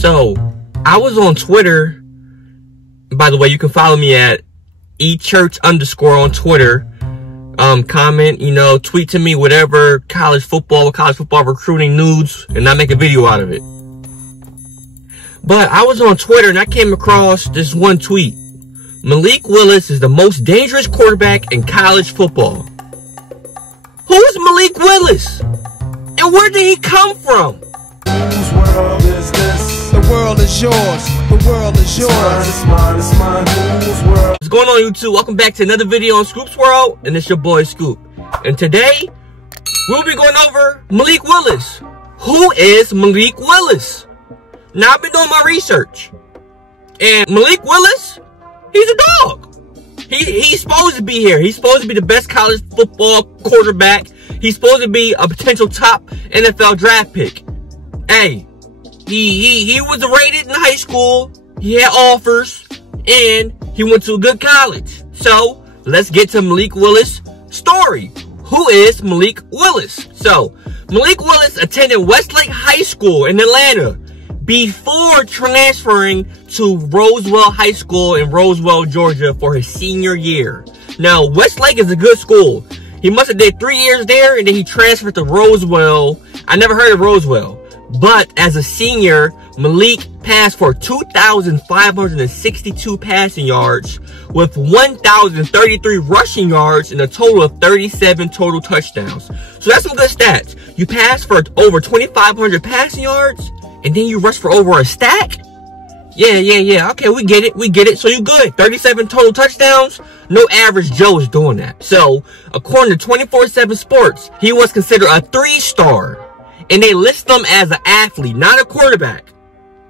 So, I was on Twitter. By the way, you can follow me at echurch_ on Twitter. Comment, tweet to me whatever college football recruiting news, and I make a video out of it. But I was on Twitter and I came across this one tweet. Malik Willis is the most dangerous quarterback in college football. Who's Malik Willis? And where did he come from? Whose world is this? The world is yours. The world is yours. It's mine, it's mine, whose world? What's going on, YouTube? Welcome back to another video on Scoop's World, and it's your boy Scoop. And today, we'll be going over Malik Willis. Who is Malik Willis? Now, I've been doing my research, and Malik Willis, he's a dog. He's supposed to be here. He's supposed to be the best college football quarterback. He's supposed to be a potential top NFL draft pick. Hey, he was rated in high school. He had offers, and he went to a good college. So, let's get to Malik Willis' story. Who is Malik Willis? So, Malik Willis attended Westlake High School in Atlanta before transferring to Roswell High School in Roswell, Georgia for his senior year. Now, Westlake is a good school. He must have did 3 years there, and then he transferred to Roswell. I never heard of Roswell. But as a senior, Malik passed for 2,562 passing yards with 1,033 rushing yards and a total of 37 total touchdowns. So that's some good stats. You passed for over 2,500 passing yards, and then you rush for over a stack? Yeah. Okay, we get it. So you good. 37 total touchdowns. No average Joe is doing that. So, according to 24/7 Sports, he was considered a 3-star. And they list him as an athlete, not a quarterback.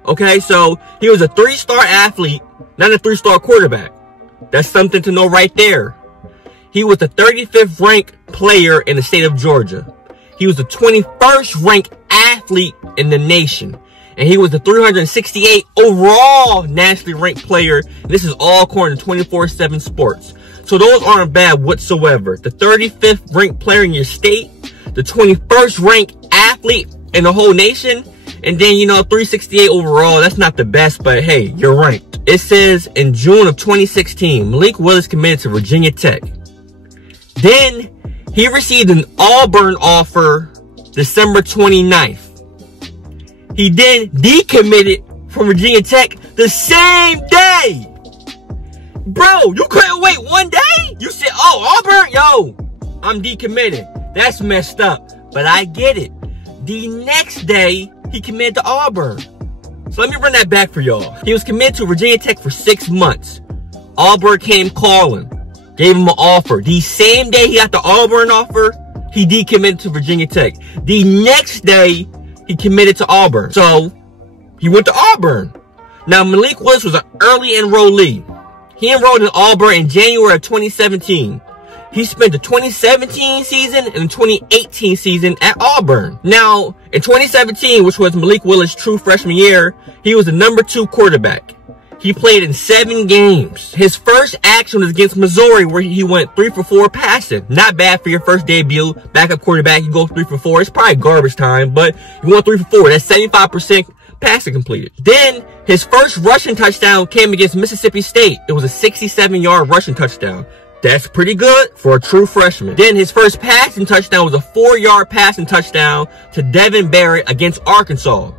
Okay, so he was a 3-star athlete, not a 3-star quarterback. That's something to know right there. He was the 35th ranked player in the state of Georgia. He was the 21st ranked athlete in the nation. And he was the 368 overall nationally ranked player. This is all according to 24/7 Sports. So those aren't bad whatsoever. The 35th ranked player in your state, the 21st ranked athlete in the whole nation, and then, 368 overall. That's not the best, but hey, you're ranked. It says in June of 2016, Malik Willis committed to Virginia Tech. Then he received an Auburn offer December 29th. He then decommitted from Virginia Tech the same day. Bro, you couldn't wait one day? You said, oh, Auburn? Yo, I'm decommitted. That's messed up, but I get it. The next day, he committed to Auburn. So let me run that back for y'all. He was committed to Virginia Tech for 6 months. Auburn came calling, gave him an offer. The same day he got the Auburn offer, he decommitted to Virginia Tech. The next day, he committed to Auburn. So, he went to Auburn. Now, Malik Willis was an early enrollee. He enrolled in Auburn in January of 2017. He spent the 2017 season and the 2018 season at Auburn. Now, in 2017, which was Malik Willis' true freshman year, he was the number 2 quarterback. He played in 7 games. His first action was against Missouri, where he went 3 for 4 passing. Not bad for your first debut. Backup quarterback, you go 3 for 4. It's probably garbage time, but you went 3 for 4. That's 75% passing completed. Then, his first rushing touchdown came against Mississippi State. It was a 67-yard rushing touchdown. That's pretty good for a true freshman. Then his first passing touchdown was a 4-yard passing touchdown to Devin Barrett against Arkansas.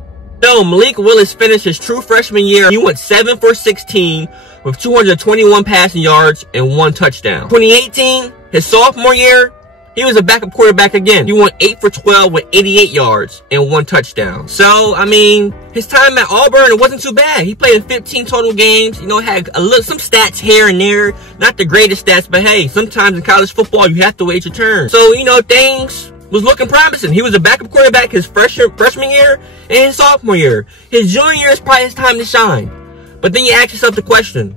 So Malik Willis finished his true freshman year. He went 7 for 16 with 221 passing yards and 1 touchdown. 2018, his sophomore year, he was a backup quarterback again. He went 8 for 12 with 88 yards and 1 touchdown. So, I mean, his time at Auburn, it wasn't too bad. He played in 15 total games. Had some stats here and there. Not the greatest stats, but hey, sometimes in college football, you have to wait your turn. So, things was looking promising. He was a backup quarterback his freshman year and his sophomore year. His junior year is probably his time to shine. But then you ask yourself the question,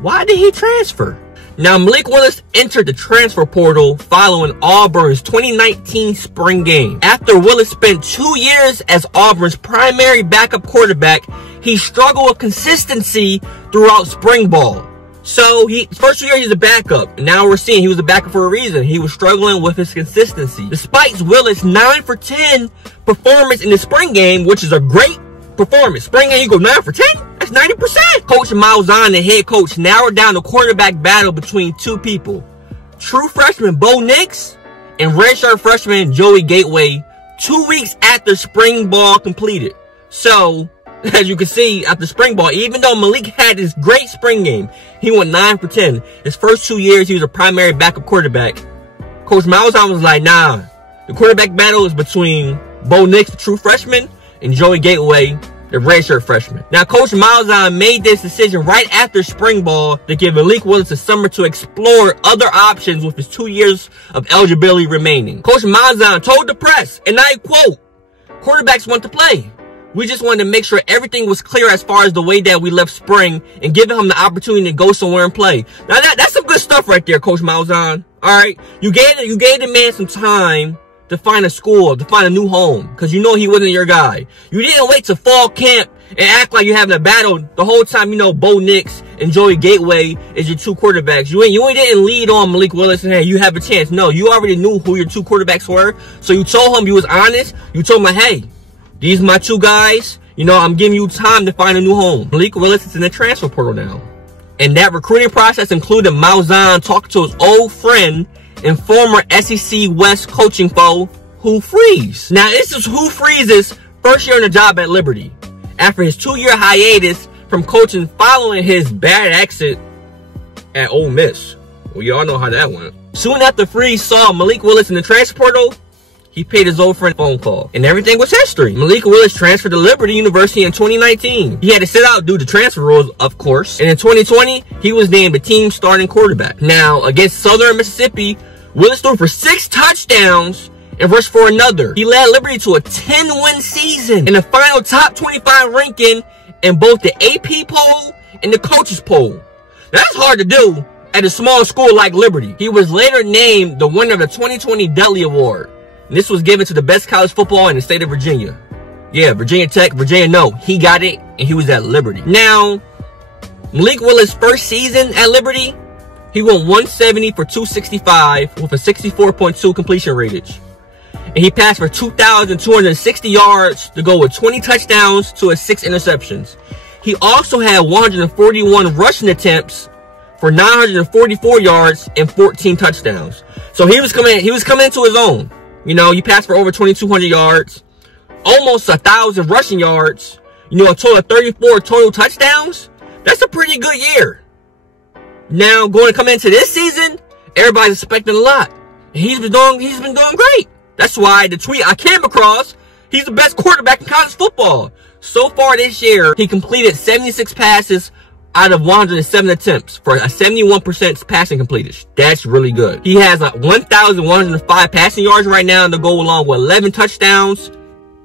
why did he transfer? Now, Malik Willis entered the transfer portal following Auburn's 2019 spring game. After Willis spent 2 years as Auburn's primary backup quarterback, he struggled with consistency throughout spring ball. So, first year he's a backup. Now we're seeing he was a backup for a reason. He was struggling with his consistency. Despite Willis' 9 for 10 performance in the spring game, which is a great performance. Spring game, you go 9 for 10? That's 90%. Coach Malzahn, the head coach, narrowed down the quarterback battle between two people. True freshman Bo Nix and redshirt freshman Joey Gateway 2 weeks after spring ball completed. So, as you can see, after spring ball, even though Malik had this great spring game, he went 9 for 10. His first 2 years, he was a primary backup quarterback. Coach Malzahn was like, nah, the quarterback battle is between Bo Nix, the true freshman, and Joey Gateway, the redshirt freshman. Now, Coach Malzahn made this decision right after spring ball to give Malik Willis a summer to explore other options with his 2 years of eligibility remaining. Coach Malzahn told the press, and I quote, "Quarterbacks want to play. We just wanted to make sure everything was clear as far as the way that we left spring and giving him the opportunity to go somewhere and play." Now, that's some good stuff right there, Coach Malzahn. All right, you gave the man some time to find a school, to find a new home, because you know he wasn't your guy. You didn't wait to fall camp and act like you're having a battle the whole time. You know Bo Nix and Joey Gateway is your two quarterbacks. You didn't lead on Malik Willis and, hey, you have a chance. No, you already knew who your two quarterbacks were. So you told him, you was honest. You told him, hey, these are my two guys. You know, I'm giving you time to find a new home. Malik Willis is in the transfer portal now. And that recruiting process included Malzahn talking to his old friend and former SEC West coaching foe, Hugh Freeze. Now, this is Hugh Freeze's first year on the job at Liberty, after his 2-year hiatus from coaching following his bad exit at Ole Miss. Well, y'all know how that went. Soon after Freeze saw Malik Willis in the transfer portal, he paid his old friend a phone call, and everything was history. Malik Willis transferred to Liberty University in 2019. He had to sit out due to transfer rules, of course. And in 2020, he was named the team's starting quarterback. Now, against Southern Mississippi, Willis threw for 6 touchdowns and rushed for another. He led Liberty to a 10-win season and the final top 25 ranking in both the AP poll and the coaches poll. That's hard to do at a small school like Liberty. He was later named the winner of the 2020 Dudley Award. And this was given to the best college football in the state of Virginia. Yeah, Virginia Tech, Virginia, no, he got it, and he was at Liberty. Now, Malik Willis' first season at Liberty, he went 170 for 265 with a 64.2 completion ratage. And he passed for 2,260 yards to go with 20 touchdowns to his 6 interceptions. He also had 141 rushing attempts for 944 yards and 14 touchdowns. So he was coming into his own. You know, you passed for over 2,200 yards, almost 1,000 rushing yards, you know, a total of 34 total touchdowns. That's a pretty good year. Now, going to come into this season, everybody's expecting a lot. And he's been doing great. That's why the tweet I came across, he's the best quarterback in college football. So far this year, he completed 76 passes out of 107 attempts for a 71% passing completion. That's really good. He has 1,105 passing yards right now to go along with 11 touchdowns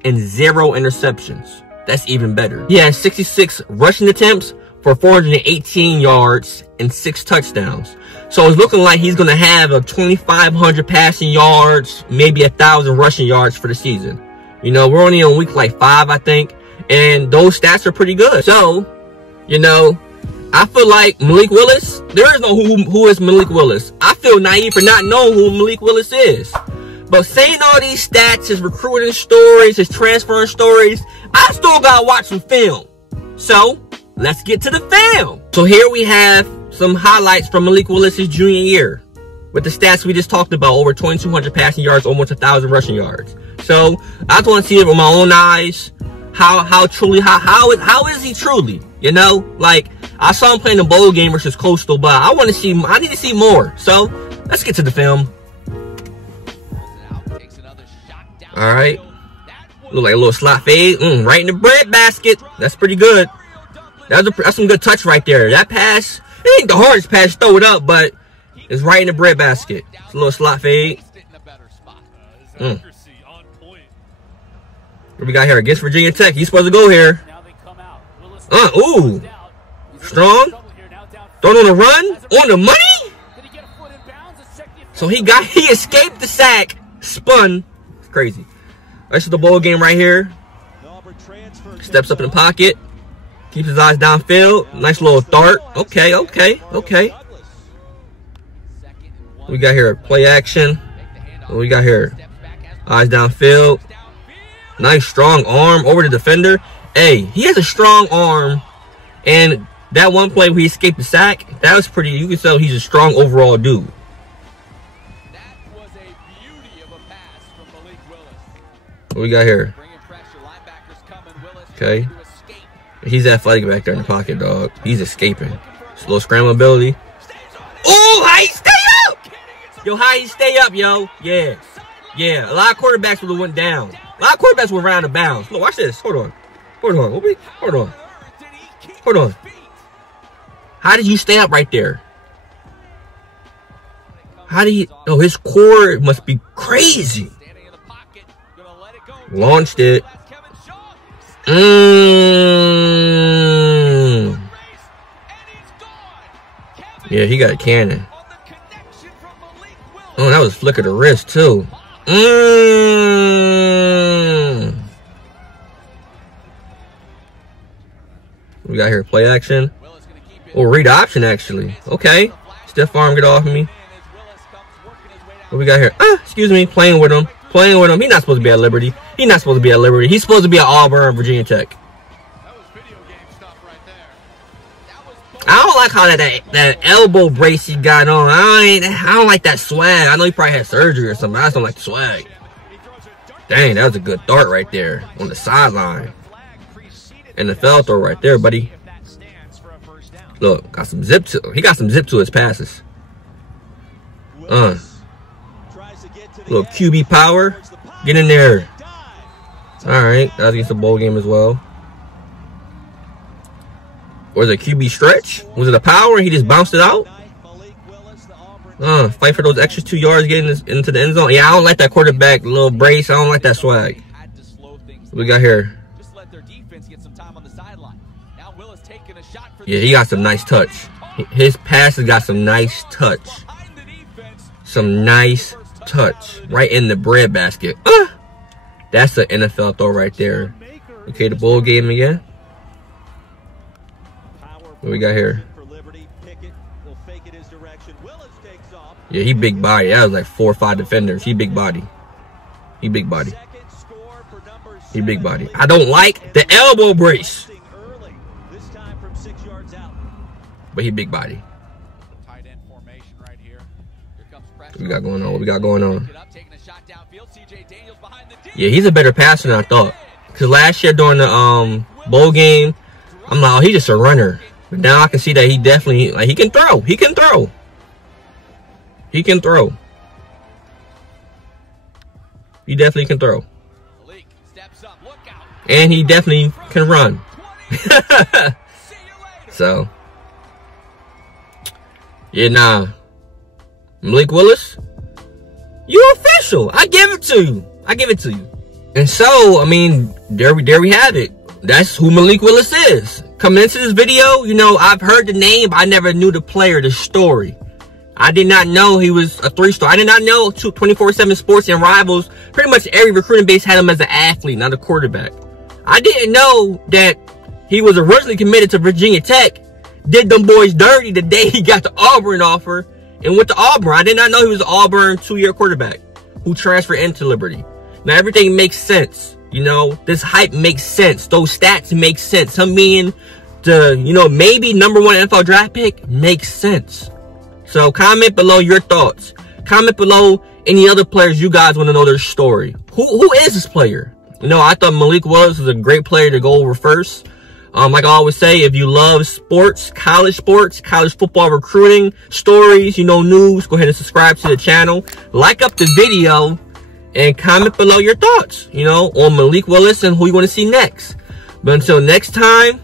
and 0 interceptions. That's even better. He has 66 rushing attempts for 418 yards and 6 touchdowns. So it's looking like he's going to have a 2,500 passing yards, maybe 1,000 rushing yards for the season. You know, we're only on week like 5, I think, and those stats are pretty good. So, you know, I feel like Malik Willis, there is no who is Malik Willis. I feel naive for not knowing who Malik Willis is. But saying all these stats, his recruiting stories, his transferring stories, I still gotta watch some film. So, let's get to the film. So here we have some highlights from Malik Willis' junior year. With the stats we just talked about, over 2,200 passing yards, almost 1,000 rushing yards. So, I just want to see it with my own eyes. How is he truly? You know, like, I saw him playing the bowl game versus Coastal, but I need to see more. So, let's get to the film. All right. Look like a little slot fade. Right in the bread basket. That's pretty good. That's some good touch right there. That pass, it ain't the hardest pass to throw it up, but it's right in the bread basket. It's a little slot fade. What we got here? Against Virginia Tech. He's supposed to go here. Ooh. Strong. Thrown on the run. On the money. So he escaped the sack. Spun. It's crazy. That's the bowl game right here. Steps up in the pocket. Keeps his eyes downfield. Nice little dart. Okay. We got here play action. What we got here? Eyes downfield. Nice strong arm over the defender. Hey, he has a strong arm, and that one play where he escaped the sack, that was pretty. You can tell he's a strong overall dude. That was a beauty of a pass from Malik Willis. What we got here? Bringing pressure, linebackers coming. Willis Okay. trying to escape. He's athletic back there in the pocket, dog. He's escaping. Slow scramble ability. Oh, how he stay up? Yo, how he stay up, yo? Yeah. Yeah. A lot of quarterbacks would have went down. A lot of quarterbacks were out of bounds. Look, watch this. Hold on. Hold on. Hold on. Hold on. How did you stay up right there? How do you... Oh, his core must be crazy. Launched it. Yeah, he got a cannon. Oh, that was flick of the wrist, too. We got here play action. Oh, read option, actually. Okay. Stiff arm, get off of me. What we got here? Excuse me. Playing with him. Playing with him. He's not supposed to be at Liberty. He's not supposed to be at Liberty. He's supposed to be at Auburn, Virginia Tech. I don't like how that elbow brace he got on. I don't like that swag. I know he probably had surgery or something. I just don't like the swag. Dang, that was a good dart right there on the sideline. NFL throw right there, buddy. Look, got some zip to. He got some zip to his passes. Little QB power. Get in there. All right, that was against the bowl game as well. Was it a QB stretch? Was it a power and he just bounced it out? Fight for those extra 2 yards getting into the end zone. Yeah, I don't like that quarterback little brace. I don't like that swag. What we got here? Yeah, he got some nice touch. His passes got some nice touch. Some nice touch. Right in the bread basket. That's an NFL throw right there. Okay, the bowl game again. What we got here? Yeah, he big body. That was like 4 or 5 defenders. He big body. He big body. He big body. I don't like the elbow brace. But he big body. What we got going on? What we got going on? Yeah, he's a better passer than I thought. Because last year during the bowl game, I'm like, oh, he's just a runner. But now I can see that he definitely, like, he can throw. He can throw. He can throw. He definitely can throw. And he definitely can run. So. Yeah, nah. Malik Willis, you official. I give it to you. I give it to you. And so, I mean, there we have it. That's who Malik Willis is. Coming into this video, you know, I've heard the name, but I never knew the player, the story. I did not know he was a 3-star. I did not know 24/7 Sports and Rivals. Pretty much every recruiting base had him as an athlete, not a quarterback. I didn't know that he was originally committed to Virginia Tech. Did them boys dirty the day he got the Auburn offer and went to Auburn. I did not know he was an Auburn 2-year quarterback who transferred into Liberty. Now everything makes sense. You know, this hype makes sense. Those stats make sense. Him being the, you know, maybe #1 NFL draft pick makes sense. So comment below your thoughts. Comment below any other players you guys want to know their story. Who is this player? You know, I thought Malik Willis was a great player to go over first. Like I always say, if you love sports, college football recruiting, stories, you know, news, go ahead and subscribe to the channel. Like up the video and comment below your thoughts, you know, on Malik Willis and who you want to see next. But until next time,